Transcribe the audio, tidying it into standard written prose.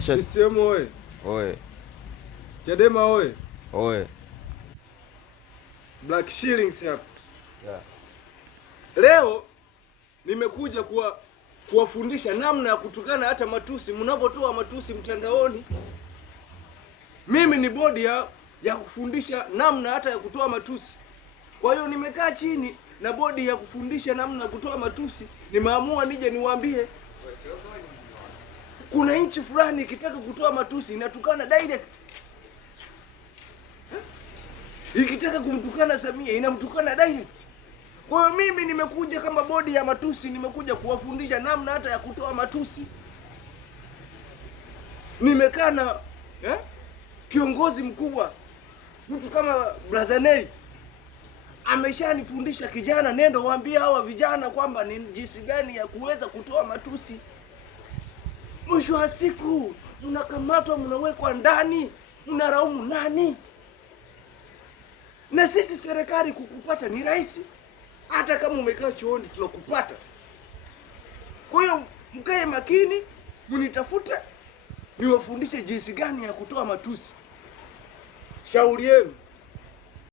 CCM oye! Oye! Chadema oye! Oye! Black Shillings hapa. Yeah. Leo nimekuja kuwafundisha namna ya kutukana hata matusi mnapotoa matusi mtandaoni. Mimi ni bodi ya kufundisha namna hata ya kutoa matusi. Kwa hiyo nimekaa chini na bodi ya kufundisha namna ya kutoa matusi, nimeamua nije niwaambie kuna nchi fulani ikitaka kutoa matusi inatukana direct. Ikitaka kumtukana Samia inamtukana direct. Kwa hiyo mimi nimekuja kama bodi ya matusi, nimekuja kuwafundisha namna hata ya kutoa matusi. Nimekaa na kiongozi mkubwa, mtu kama Brazanei ameshanifundisha. Kijana, nenda waambie hawa vijana kwamba ni jinsi gani ya kuweza kutoa matusi. Mwisho wa siku mnakamatwa, mnawekwa ndani, mnalaumu nani? Na sisi serikali kukupata ni rahisi, hata kama umekaa chooni tunakupata. Kwa hiyo mkae makini, mnitafute niwafundishe jinsi gani ya kutoa matusi. Shauri yenu.